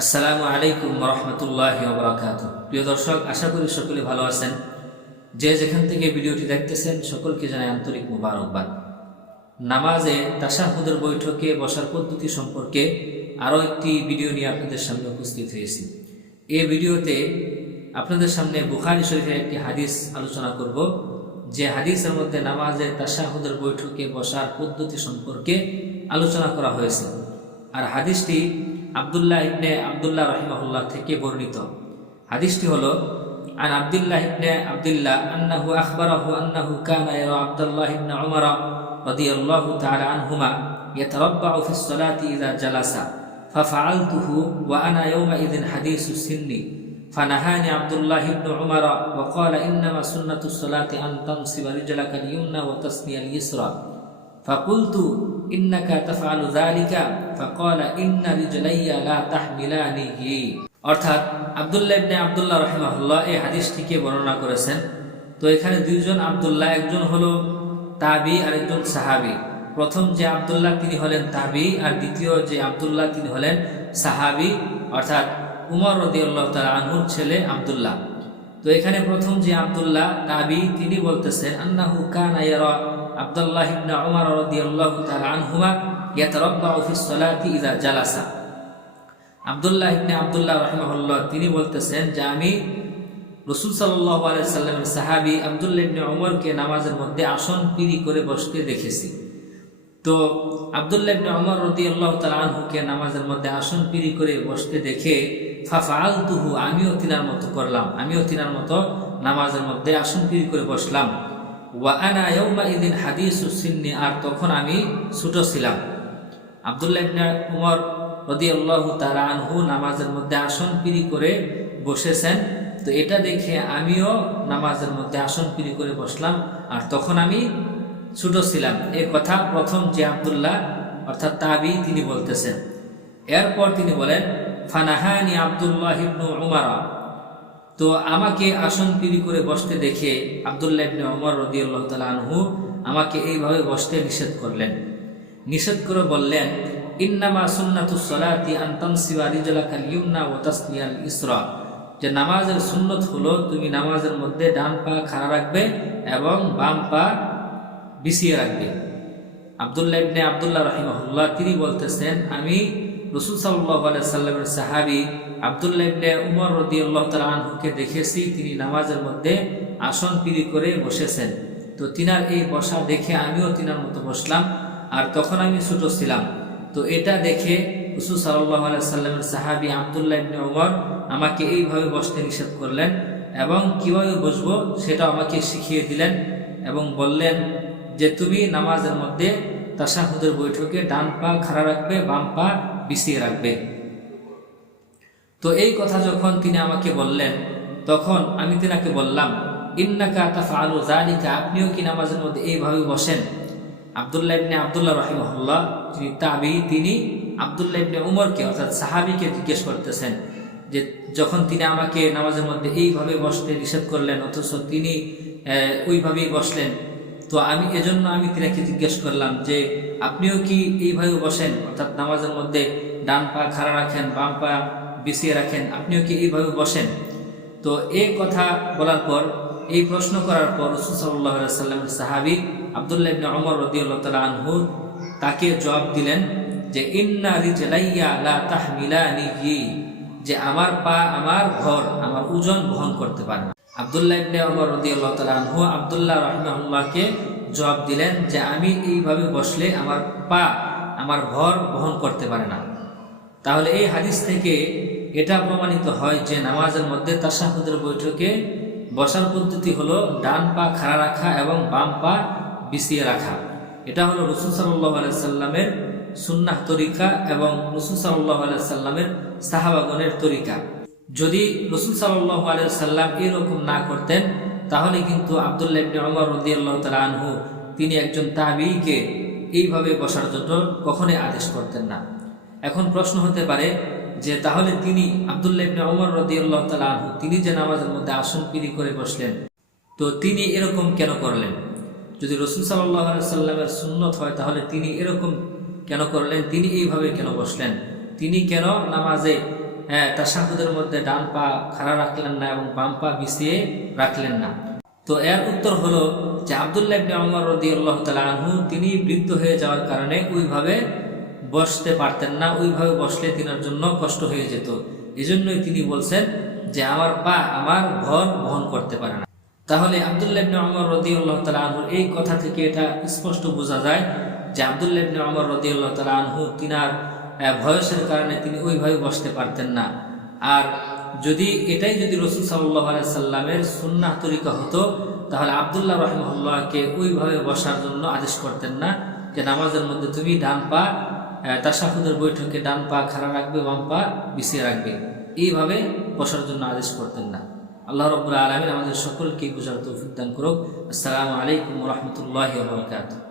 আসসালামু আলাইকুম রহমতুল্লাহি ওয়া বারাকাতুহু। প্রিয় দর্শক, আশা করি সকলে ভালো আছেন। যে যেখান থেকে ভিডিওটি দেখতেছেন সকলকে জানাই আন্তরিক মুবারকবাদ। নামাজে তাশাহুদের বৈঠকে বসার পদ্ধতি সম্পর্কে আরও একটি ভিডিও নিয়ে আপনাদের সামনে উপস্থিত হয়েছি। এই ভিডিওতে আপনাদের সামনে বুখারী শরীফের একটি হাদিস আলোচনা করব, যে হাদিসের মধ্যে নামাজে তাশাহুদের বৈঠকে বসার পদ্ধতি সম্পর্কে আলোচনা করা হয়েছে। আর হাদিসটি আব্দুল্লাহ ইবনে আব্দুল্লাহ রাহিমাহুল্লাহ থেকে বর্ণিত। হাদিসটি হলো, আন আব্দুল্লাহ ইবনে আব্দুল্লাহ আন্নাহু আখবারাহু আন্নাহু কানা ইয়ারা আব্দুল্লাহ ইবনে উমর রাদিয়াল্লাহু তাআলা আনহুমা ইয়াতারাব্বাউ ফিস সালাতি ইযা জালাসা ফাফআলতুহু ওয়া আনা ইয়াওমাইযিন হাদিসু সিন্নি ফানাহানি আব্দুল্লাহ ইবনে উমর ওয়া ক্বালা ইন্নামা সুন্নাতুস সালাতি আন তানসিবা রিজলাকাল ইয়ুমনা ওয়া তাসনিয়াল ইসরা ফাকুলতু ইন্নাকা তাফআলু যালিকা ফাকালা ইন্না রিজলাইয়া লা তাহমিলানিহি। অর্থাৎ আব্দুল্লাহ ইবনে আব্দুল্লাহ রাহিমাহুল্লাহ এই হাদিসটিকে বর্ণনা করেছেন। তো এখানে দুইজন আব্দুল্লাহ, একজন হলো তাবি আর একজন সাহাবী। প্রথম যে আব্দুল্লাহ তিনি হলেন তাবি, আর দ্বিতীয় যে আব্দুল্লাহ তিনি হলেন সাহাবী, অর্থাৎ উমর রাদিয়াল্লাহু তাআলা আনহুর ছেলে আব্দুল্লাহ। তো এখানে প্রথম যে আব্দুল্লাহ তাবি তিনি বলতেছেন, আন্নাহু কানা ইয়ারা আব্দুল্লাহ ইবনে উমর রাদিয়াল্লাহু তাআলা আনহুমা ইয়াতারাব্বাউ ফিস সালাতি ইযা জালাসা। আব্দুল্লাহ ইবনে আব্দুল্লাহ রাহিমাহুল্লাহ তিনি বলতেছেন যে আমি রাসূল সাল্লাল্লাহু আলাইহি সাল্লামের সাহাবী আব্দুল্লাহ ইবনে উমরকে নামাজের মধ্যে আসন পিরি করে বসতে দেখেছি। তো আব্দুল্লাহ ইবনে উমর রাদিয়াল্লাহু তাআলা আনহুকে নামাজের মধ্যে আসন পিরি করে বসতে দেখে ফাফআলতুহু, আমিও তিনার মতো করলাম, আমিও তিনার মতো নামাজের মধ্যে আসন পিরি করে বসলাম। ওয়া আনা ইয়াওমাইযিন হাদিসু সিন্নি, আর তখন আমি ছোট ছিলাম। আব্দুল্লাহ ইবনে উমর রাদিয়াল্লাহু তাআলা আনহু নামাজের মধ্যে আসন পিরি করে বসেছেন। তো এটা দেখে আমিও নামাজের মধ্যে আসন পিরি করে বসলাম, আর তখন আমি ছোট ছিলাম। এই কথা প্রথম যে আব্দুল্লাহ অর্থাৎ তাবি তিনি বলতেছেন। এরপর তিনি বলেন, ফানাহানি আব্দুল্লাহ ইবনে উমর, তো আমাকে আসন পিরি করে বসতে দেখে আব্দুল্লাহ ইবনে উমর রাদিয়াল্লাহু তাআলা আনহু আমাকে এইভাবে বসতে নিষেধ করলেন। নিষেধ করে বললেন, ইন্নামা সুন্নাতুস সালাতি আন তানসিবা রিজলাকাল ইয়ুমনা ওয়া তাসনিয়াল ইসরা, যে নামাজের সুন্নত হলো তুমি নামাজের মধ্যে ডান পা খাড়া রাখবে এবং বাম পা বিছিয়ে রাখবে। আব্দুল্লাহ ইবনে আব্দুল্লাহ রাহিমাহুল্লাহ তিনি বলতেছেন, আমি রাসূল সাল্লাল্লাহু আলাইহি সাল্লামের সাহাবী আব্দুল্লাহ ইবনে উমর রাদিয়াল্লাহু তাআলা আনহুকে দেখেছি তিনি নামাজের মধ্যে আসন পিরি করে বসেছেন। তো তিনার এই বসা দেখে আমিও তিনার মতো বসলাম, আর তখন আমি ছোট ছিলাম। তো এটা দেখে রাসূল সাল্লাল্লাহু আলাইহি সাল্লামের সাহাবী আব্দুল্লাহ ইবনে উমর আমাকে এইভাবে বসতে নিষেধ করলেন এবং কিভাবে বসবো সেটাও আমাকে শিখিয়ে দিলেন এবং বললেন যে তুমি নামাজের মধ্যে তাশাহুদের বৈঠকে ডান পা খাড়া রাখবে, বাম পা বিছিয়ে রাখবে। তো এই কথা যখন তিনি আমাকে বললেন তখন আমি তিনাকে বললাম, ইন্নাকা তাফআলু যালিকা, আপনিও কি নামাজের মধ্যে এইভাবে বসেন? আব্দুল্লাহ ইবনে আব্দুল্লাহ রাহিমাহুল্লাহ যিনি তাবি, তিনি আব্দুল্লাহ ইবনে উমরকে অর্থাৎ সাহাবীকে জিজ্ঞেস করতেছেন যে যখন তিনি আমাকে নামাজের মধ্যে এইভাবে বসতে নিষেধ করলেন অথচ তিনি ওইভাবেই বসলেন, তো আমি এজন্য তিনাকে জিজ্ঞেস করলাম যে আপনিও কি এইভাবে বসেন, অর্থাৎ নামাজের মধ্যে ডান পা খাড়া রাখেন, বাম পা বিছিয়ে রাখেন, আপনিও কি এইভাবে বসেন? তো এই কথা বলার পর, এই প্রশ্ন করার পর রাসূল সাল্লাল্লাহু আলাইহি সাল্লামের সাহাবী আব্দুল্লাহ ইবনে উমর রাদিয়াল্লাহু তাআলা আনহু তাকে জবাব দিলেন যে ইন্না রিজলাইয়া লা তাহমিলানিহি, যে আমার পা আমার ভর, আমার ওজন বহন করতে পারে না। আব্দুল্লাহ ইবনে উমর রাদিয়াল্লাহু তাআলা আনহু আব্দুল্লাহ রাহিমাহুল্লাহকে জবাব দিলেন যে আমি এইভাবে বসলে আমার পা আমার ভর বহন করতে পারে না। তাহলে এই হাদিস থেকে এটা প্রমাণিত হয় যে নামাজের মধ্যে তাশাহুদের বৈঠকে বসার পদ্ধতি হলো ডান পা খাড়া রাখা এবং বাম পা বিছিয়ে রাখা। এটা হলো রাসূল সাল্লাল্লাহু আলাইহি সাল্লামের সুন্নাহ তরিকা এবং রাসূল সাল্লাল্লাহু আলাইহি সাল্লামের সাহাবাগণের তরিকা। যদি রাসূল সাল্লাল্লাহু আলাইহি সাল্লাম এরকম না করতেন তাহলে কিন্তু আব্দুল্লাহ ইবনে উমর রাদিয়াল্লাহু তাআলা আনহু তিনি একজন তাবিঈকে এইভাবে বসার জন্য কখনোই আদেশ করতেন না। এখন প্রশ্ন হতে পারে যে তাহলে তিনি আব্দুল্লাহ ইবনে উমর রাদিয়াল্লাহু তাআলা আনহু তিনি যে নামাজের মধ্যে আসন পিরি করে বসলেন, তো তিনি এরকম কেন করলেন? যদি রাসূল সাল্লাল্লাহু আলাইহি সাল্লামের সুন্নত হয় তাহলে তিনি এরকম কেন করলেন? তিনি এইভাবে কেন বসলেন? তিনি কেন নামাজে তাশাহুদের মধ্যে ডান পা খাড়া রাখলেন না এবং বাম পা বিছিয়ে রাখলেন না? তো এর উত্তর হলো যে আব্দুল্লাহ ইবনে ওমর রাদিয়াল্লাহু তাআলা আনহু তিনি বৃদ্ধ হয়ে যাওয়ার কারণে ওইভাবে বসতে পারতেন না, ওইভাবে বসলে তিনার জন্য কষ্ট হয়ে যেত। এজন্যই তিনি বলছেন যে আমার পা আমার ভর বহন করতে পারে না। তাহলে আব্দুল্লাহ ইবনে ওমর রাদিয়াল্লাহু তাআলা আনহুর এই কথা থেকে এটা স্পষ্ট বোঝা যায় যে আব্দুল্লাহ ইবনে ওমর রাদিয়াল্লাহু তাআলা আনহু তিনার বয়সের কারণে তিনি ওইভাবে বসতে পারতেন না। আর এটাই যদি রাসূল সাল্লাল্লাহু আলাইহি সাল্লামের সুন্নাহ তরিকা হতো, তাহলে আব্দুল্লাহ রাহিমাহুল্লাহকে ওইভাবে বসার জন্য আদেশ করতেন না যে নামাজের মধ্যে তুমি ডান পা তাশাহুদের বৈঠকে ডান পা খাড়া রাখবে, বাম পা বিছিয়ে রাখবে, এইভাবে বসার জন্য আদেশ করতেন না। আল্লাহ রাব্বুল আলামিন আমাদের সকলকে বুঝার তৌফিক দান করুক। আসসালামু আলাইকুম ওয়া রাহমাতুল্লাহি ওয়া বারাকাতুহু।